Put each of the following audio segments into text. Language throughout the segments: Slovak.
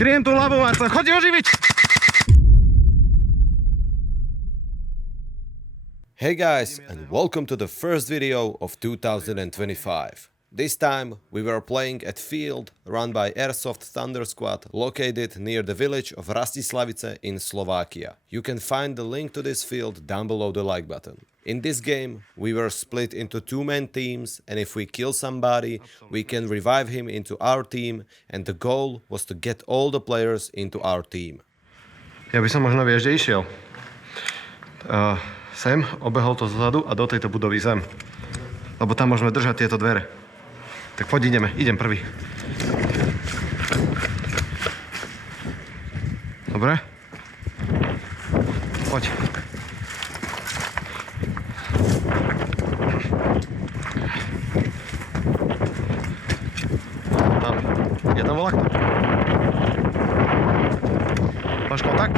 Kryjem tú hlavu, Marcel, choď oživiť! Hey guys, and welcome to the first video of 2025. This time we were playing at field run by Airsoft Thunder Squad located near the village of Rastislavice in Slovakia. You can find the link to this field down below the like button. In this game we were split into two-man teams, and if we kill somebody we can revive him into our team, and the goal was to get all the players into our team. Ja by som možno vieš, kde išiel. Sem, obehol to zozadu a do tejto budovy sem. Lebo tam môžeme držať tieto dvere. Tak poď idem prvý. Dobre? Poď. Tam. Je tam volák? Máš kontakt?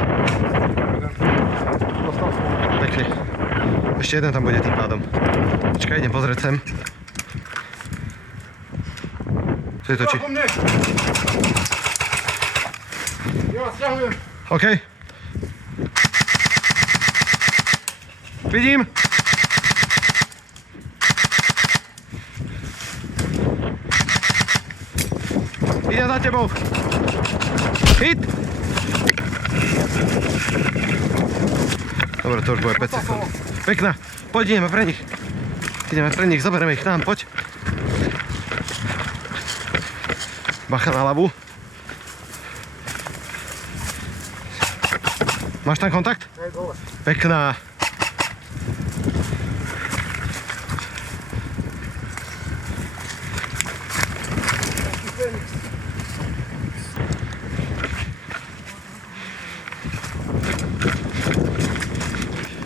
Pekne. Ešte jeden tam bude tým pádom. Počkaj, idem pozrieť sem. Co je točí? Ja stiahujem. OK. Vidím. Idem za tebou. Hit. Dobre, to už bude 5 sekúnd. Pekná. Poď, ideme pre nich. Zoberieme ich tam, poď. Bacha na hlavu. Máš tam kontakt? Pekná.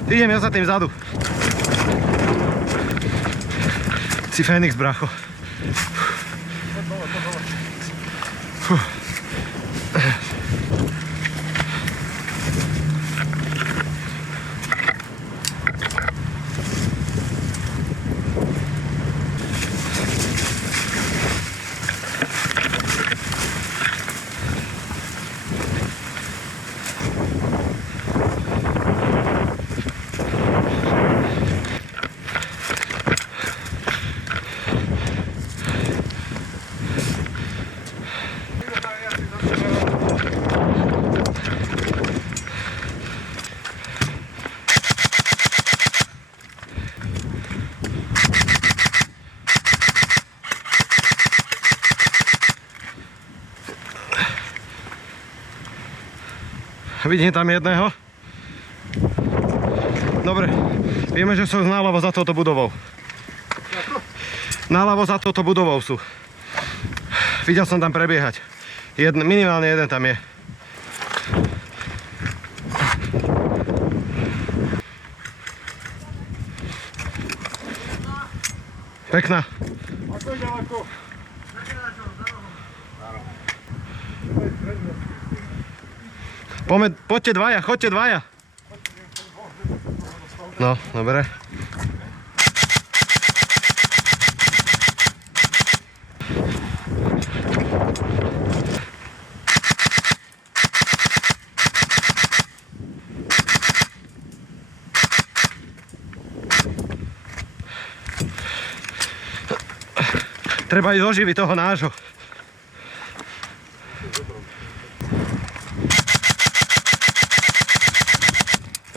Idem ja za tým vzadu. Si Fénix, bracho. Vidím tam jedného. Dobre, vieme, že sú náľavo za touto budovou. Náľavo za touto budovou sú. Videl som tam prebiehať. Minimálne jeden tam je. Pekná. Poďte dvaja, choďte dvaja. No, dobre. Treba ísť oživiť toho nášho.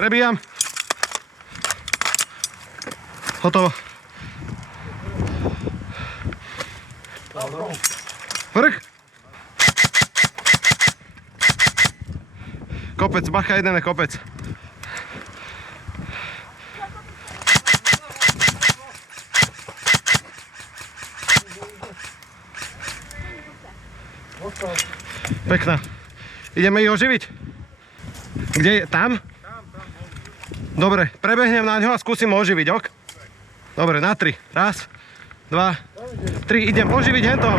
Prebíjam. Hotovo. Vrch. Kopec, bacha, jeden je kopec. Pekná. Ideme ich oživiť? Kde je? Tam? Dobre, prebehnem na ňo a skúsim ho oživiť, ok? Dobre, na 3. Raz, 2, 3, idem oživiť hento.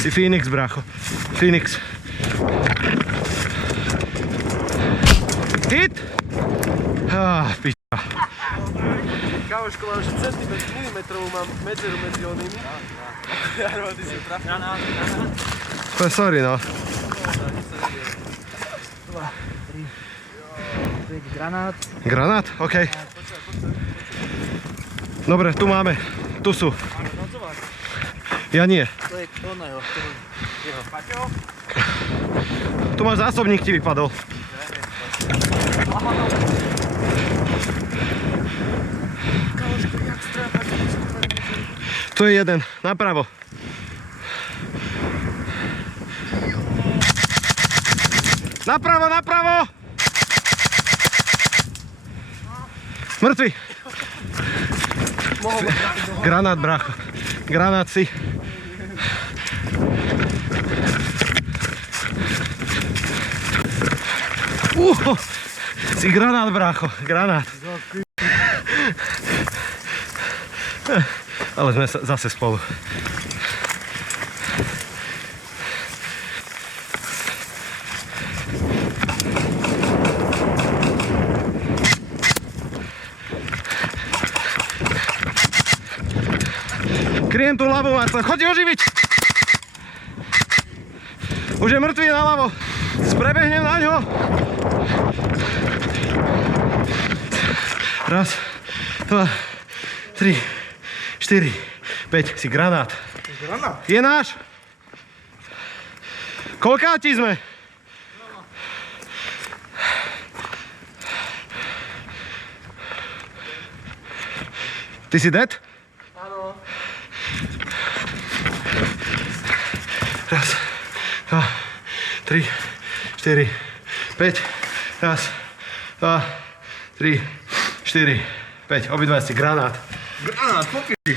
Si Fénix, brácho. Fénix. Hit! Piča. Kámoško, mám už centimetrovú mám medzeru medzi onými. Jarmo, ty si trafil. Sorry, no. 2, 3, 5 granát. Granát? OK. Dobre, tu máme. Tu sú. Ja nie. To je oného. Jeho. Paťo? Tu máš zásobník, ti vypadol. Kámoško, jak strápať? Tu je jeden. Napravo. Napravo, napravo! Mŕtvy. Granát, brácho. Granát si. Si granát, brácho. Granát. Ale sme zase spolu. Kryjem tú ľavú, Marcel. Choď ho živiť! Už je mŕtvý naľavo. Prebehnem na ňo. Raz, 2, 3, 4, 5. Si granát. Granát? Je náš? Koľkáti sme? Ty si dead? Áno. Raz, 2, 3, 4, 5. Raz, 2, 3, 4, 5. Obidva si granát. Granát, popíši.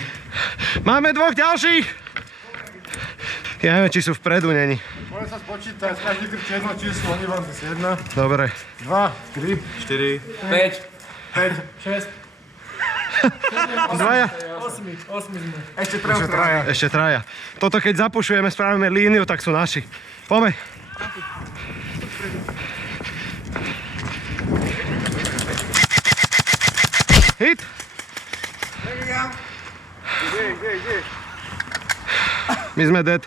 Máme dvoch ďalších. Ja neviem, či sú vpredu, není. Môžem sa spočítať, každý krčí jedno číslo, oni vám zase 1, Dobre. 2, 3, 5. 5, 6. Dvaja. 8 sme. Ešte traja. Ešte traja. Toto keď zapušujeme, spravíme líniu, tak sú naši. Poďme. Hit. Kde? My sme dead.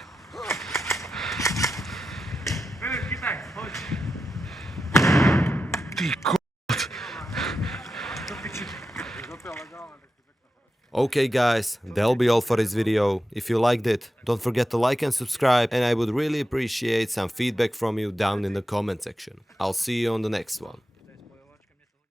Ty ko... Okay guys, that'll be all for this video. If you liked it, don't forget to like and subscribe, and I would really appreciate some feedback from you down in the comment section. I'll see you on the next one.